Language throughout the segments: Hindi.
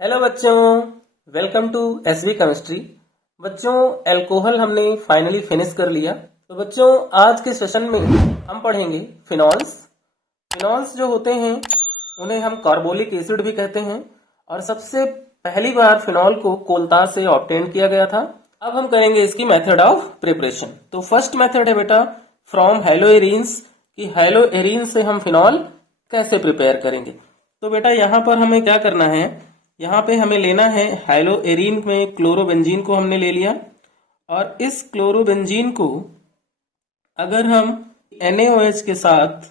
हेलो बच्चों, वेलकम टू एसवी केमिस्ट्री। बच्चों, अल्कोहल हमने फाइनली फिनिश कर लिया। तो बच्चों, आज के सेशन में हम पढ़ेंगे फिनॉल्स। फिनॉल्स जो होते हैं उन्हें हम कार्बोलिक एसिड भी कहते हैं और सबसे पहली बार फिनॉल को कोलतास से ऑब्टेन किया गया था। अब हम करेंगे इसकी मेथड ऑफ प्रिपरेशन। तो फर्स्ट मेथड है बेटा फ्रॉम हेलोएरीन्स, कि हेलोएरीन से हम फिनॉल कैसे प्रिपेयर करेंगे। तो बेटा यहाँ पर हमें क्या करना है, यहाँ पे हमें लेना है हेलोएरीन में क्लोरोबेंजीन को हमने ले लिया और इस क्लोरोबेंजीन को अगर हम NaOH के साथ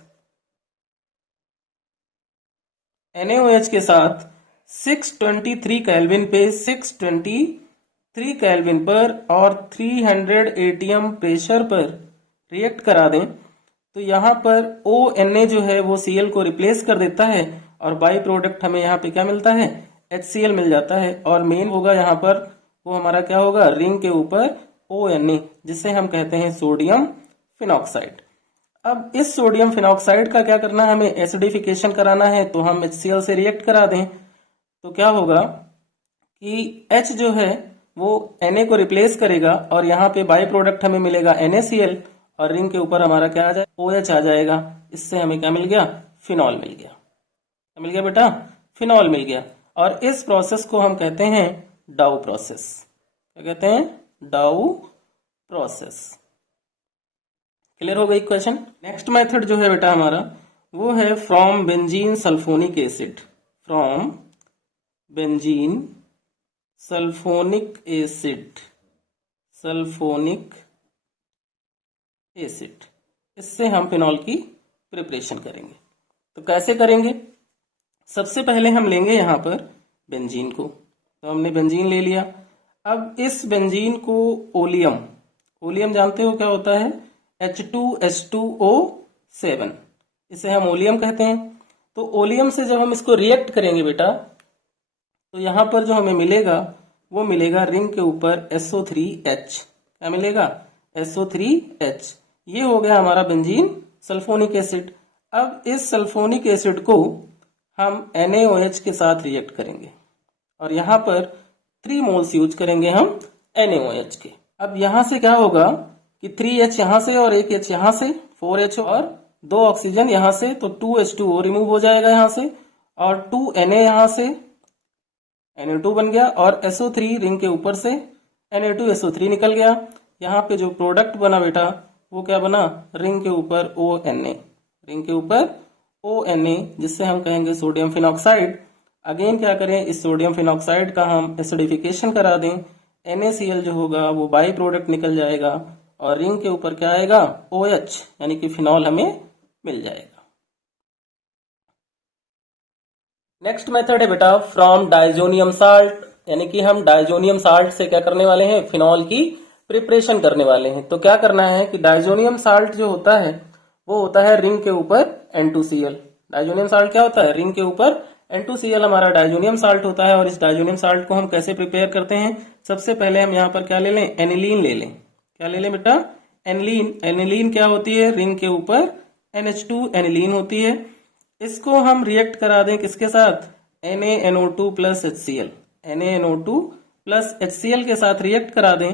623 केल्विन पे 623 केल्विन पर और 300 ATM प्रेशर पर रिएक्ट करा दें तो यहाँ पर ONa जो है वो Cl को रिप्लेस कर देता है और बाई प्रोडक्ट हमें यहाँ पे क्या मिलता है, HCl मिल जाता है। और मेन होगा यहाँ पर वो हमारा क्या होगा, रिंग के ऊपर ONa, जिसे हम कहते हैं सोडियम फिनॉक्साइड। अब इस सोडियम फिनॉक्साइड का क्या करना है, हमें एसिडिफिकेशन कराना है। तो हम HCl से रिएक्ट करा दें तो क्या होगा कि H जो है वो Na को रिप्लेस करेगा और यहाँ पे बाई प्रोडक्ट हमें मिलेगा NaCl और रिंग के ऊपर हमारा क्या आ जाए, OH आ जाएगा। इससे हमें क्या मिल गया, फिनॉल मिल गया। क्या मिल गया बेटा, फिनॉल मिल गया। और इस प्रोसेस को हम कहते हैं डाउ प्रोसेस। क्या कहते हैं, डाउ प्रोसेस। क्लियर हो गई क्वेश्चन। नेक्स्ट मेथड जो है बेटा हमारा वो है from benzene sulphonic acid. From benzene sulphonic acid, sulphonic acid, इससे हम फिनॉल की प्रिपरेशन करेंगे। तो कैसे करेंगे, सबसे पहले हम लेंगे यहाँ पर बेंजीन को। तो हमने बेंजीन ले लिया। अब इस बेंजीन को ओलियम, ओलियम जानते हो क्या होता है, H2H2O7, इसे हम ओलियम कहते हैं। तो ओलियम से जब हम इसको रिएक्ट करेंगे बेटा तो यहाँ पर जो हमें मिलेगा वो मिलेगा रिंग के ऊपर SO3H। क्या मिलेगा, SO3H। ये हो गया हमारा बेंजीन सल्फोनिक एसिड। अब इस सल्फोनिक एसिड को हम NaOH के साथ रिएक्ट करेंगे और यहाँ पर 3 मोल्स यूज करेंगे हम NaOH के। अब यहाँ से क्या होगा कि 3H यहाँ से और 1H यहाँ से, 4H और 2 ऑक्सीजन यहाँ से, तो 2H2O रिमूव हो जाएगा यहाँ से और 2Na यहाँ से, Na2 बन गया और SO3 रिंग के ऊपर से Na2SO3 निकल गया। यहाँ पे जो प्रोडक्ट बना बेटा वो क्या बना, रिंग के ऊपर ONa, रिंग के ऊपर ONa, जिससे हम कहेंगे सोडियम फिनॉक्साइड। अगेन क्या करें, इस सोडियम फिनॉक्साइड का हम एसिडिफिकेशन करा दें। NaCl जो होगा वो बाई प्रोडक्ट निकल जाएगा और रिंग के ऊपर क्या आएगा, OH, यानी कि फिनॉल हमें मिल जाएगा। नेक्स्ट मेथड है बेटा फ्रॉम डाइजोनियम साल्ट, यानी कि हम डाइजोनियम साल्ट से क्या करने वाले हैं, फिनॉल की प्रिपरेशन करने वाले हैं। तो क्या करना है कि डाइजोनियम साल्ट जो होता है वो होता है रिंग के ऊपर N2Cl। डाइजोनियम साल्ट क्या होता है, रिंग के ऊपर N2Cl हमारा डाइजोनियम साल्ट होता है। और इस डाइजोनियम साल्ट को हम कैसे प्रिपेयर करते हैं, सबसे पहले हम यहाँ पर क्या ले लें, एनिलीन ले लें। क्या ले लें बेटा, एनिलीन। एनिलीन क्या होती है, रिंग के ऊपर NH2 एनिलीन होती है। इसको हम रिएक्ट करा दें किसके साथ, NaNO2 plus HCl, NaNO2 plus HCl के साथ रिएक्ट करा दें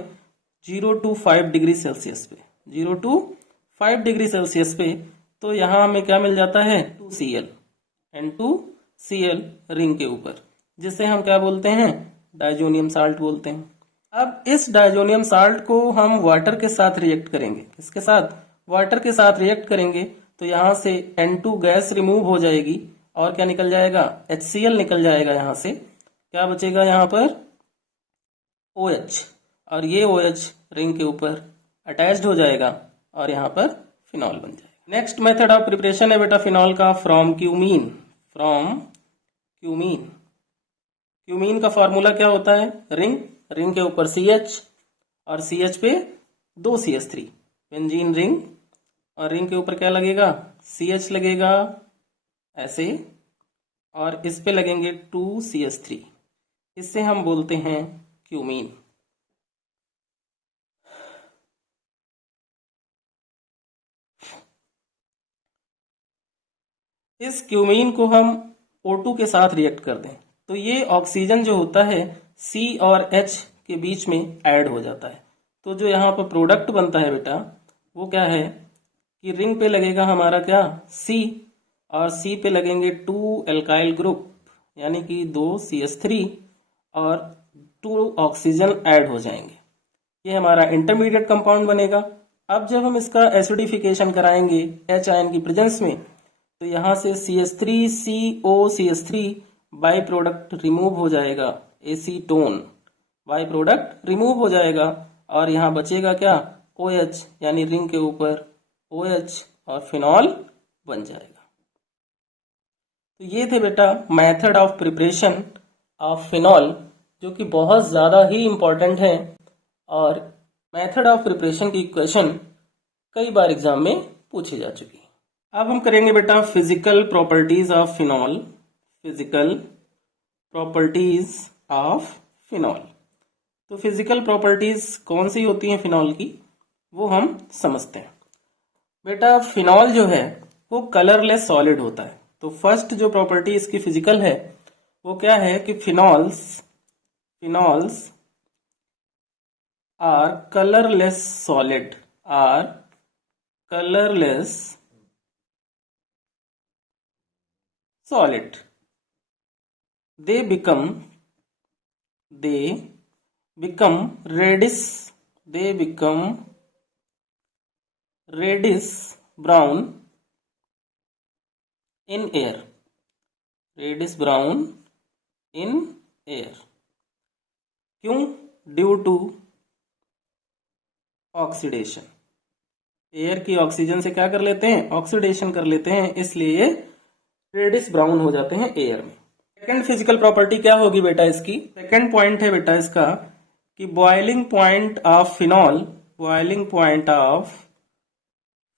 0 to 5 डिग्री सेल्सियस पे, 0 to 5 डिग्री सेल्सियस पे। तो यहाँ हमें क्या मिल जाता है, N2Cl, N2Cl रिंग के ऊपर, जिसे हम क्या बोलते हैं, डाइजोनियम साल्ट बोलते हैं। अब इस डाइजोनियम साल्ट को हम वाटर के साथ रिएक्ट करेंगे। किसके साथ, वाटर के साथ रिएक्ट करेंगे तो यहाँ से N2 गैस रिमूव हो जाएगी और क्या निकल जाएगा, HCl निकल जाएगा। यहाँ से क्या बचेगा, यहाँ पर OH, और ये OH रिंग के ऊपर अटैच्ड हो जाएगा और यहाँ पर फिनॉल बन जाएगा। नेक्स्ट मेथड ऑफ प्रिपरेशन है बेटा फिनॉल का from cumene. From cumene, cumene का फॉर्मूला क्या होता है, रिंग, रिंग के ऊपर CH और CH पे 2 CH3, बेंजीन रिंग, और रिंग के ऊपर क्या लगेगा, CH लगेगा ऐसे, और इस पे लगेंगे 2 CH3, इससे हम बोलते हैं क्यूमीन। इस क्यूमीन को हम O2 के साथ रिएक्ट कर दें तो ये ऑक्सीजन जो होता है C और H के बीच में ऐड हो जाता है। तो जो यहाँ पर प्रोडक्ट बनता है बेटा वो क्या है कि रिंग पे लगेगा हमारा क्या C, और C पे लगेंगे 2 एल्काइल ग्रुप यानी कि 2 CH3 और 2 ऑक्सीजन ऐड हो जाएंगे। ये हमारा इंटरमीडिएट कंपाउंड बनेगा। अब जब हम इसका एसिडिफिकेशन कराएंगे H आयन की प्रेजेंस में, तो यहाँ से CH3COCH3 बाई प्रोडक्ट रिमूव हो जाएगा, एसीटोन बाई प्रोडक्ट रिमूव हो जाएगा, और यहाँ बचेगा क्या OH यानी रिंग के ऊपर OH और फिनॉल बन जाएगा। तो ये थे बेटा method of preparation of phenol, जो कि बहुत ज़्यादा ही इम्पोर्टेंट है, और मेथड ऑफ प्रिपरेशन की क्वेश्चन कई बार एग्जाम में पूछी जा चुकी है। अब हम करेंगे बेटा physical properties of phenol. Physical properties of phenol. तो फिजिकल प्रॉपर्टीज कौन सी होती हैं फिनॉल की, वो हम समझते हैं। बेटा फिनॉल जो है वो कलरलेस सॉलिड होता है। तो फर्स्ट जो प्रॉपर्टी इसकी फिजिकल है वो क्या है कि phenols are colourless solid, are colourless solid. they become reddish brown in air, reddish brown in air। क्यों? Due to oxidation. एयर की ऑक्सीजन से क्या कर लेते हैं, ऑक्सीडेशन कर लेते हैं, इसलिए ये रेडिश ब्राउन हो जाते हैं एयर में। सेकेंड फिजिकल प्रॉपर्टी क्या होगी बेटा इसकी, सेकेंड पॉइंट है बेटा इसका कि boiling point of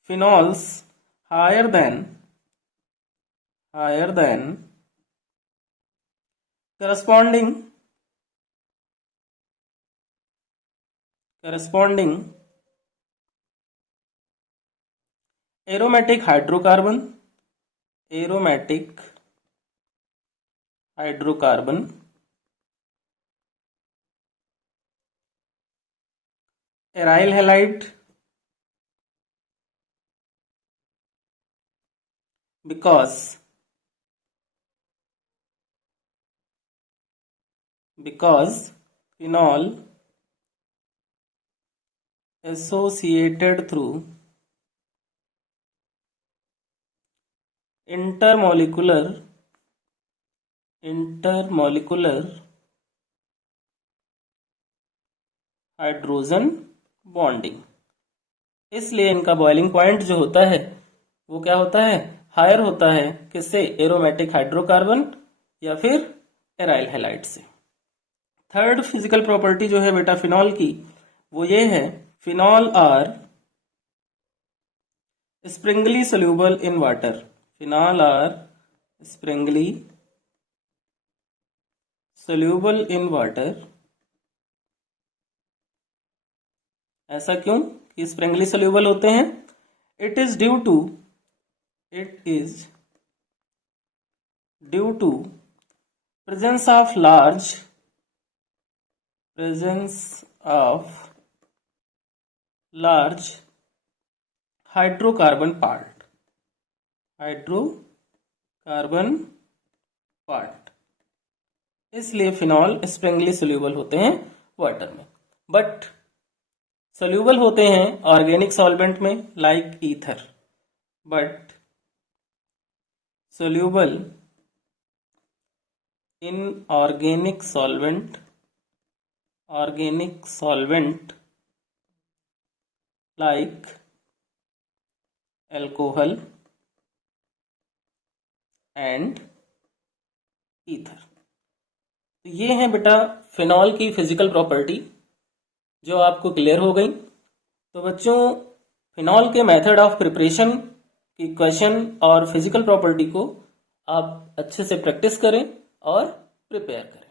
phenols higher than corresponding aromatic hydrocarbon aryl halide because phenol associated through intermolecular hydrogen bonding, इसलिए इनका बॉइलिंग पॉइंट जो होता है वो क्या होता है, हायर होता है। किससे? एरोमेटिक हाइड्रोकार्बन या फिर एराइल हैलाइड से। थर्ड फिजिकल प्रॉपर्टी जो है बेटा फिनॉल की वो ये है, phenol are sparingly soluble in water. Phenol are sparingly soluble in water. ऐसा क्यों कि स्प्रिंगली सोल्यूबल होते हैं? It is due to presence of large hydrocarbon part, इसलिए फिनॉल स्प्रिंगली सोल्यूबल होते हैं वाटर में, बट सोल्यूबल होते हैं ऑर्गेनिक सॉल्वेंट में like ether, but soluble in organic solvent like alcohol and ether। तो ये है बेटा फिनॉल की फिजिकल प्रॉपर्टी जो आपको क्लियर हो गई। तो बच्चों फिनॉल के मेथड ऑफ प्रिपरेशन की क्वेश्चन और फिजिकल प्रॉपर्टी को आप अच्छे से प्रैक्टिस करें और प्रिपेयर करें।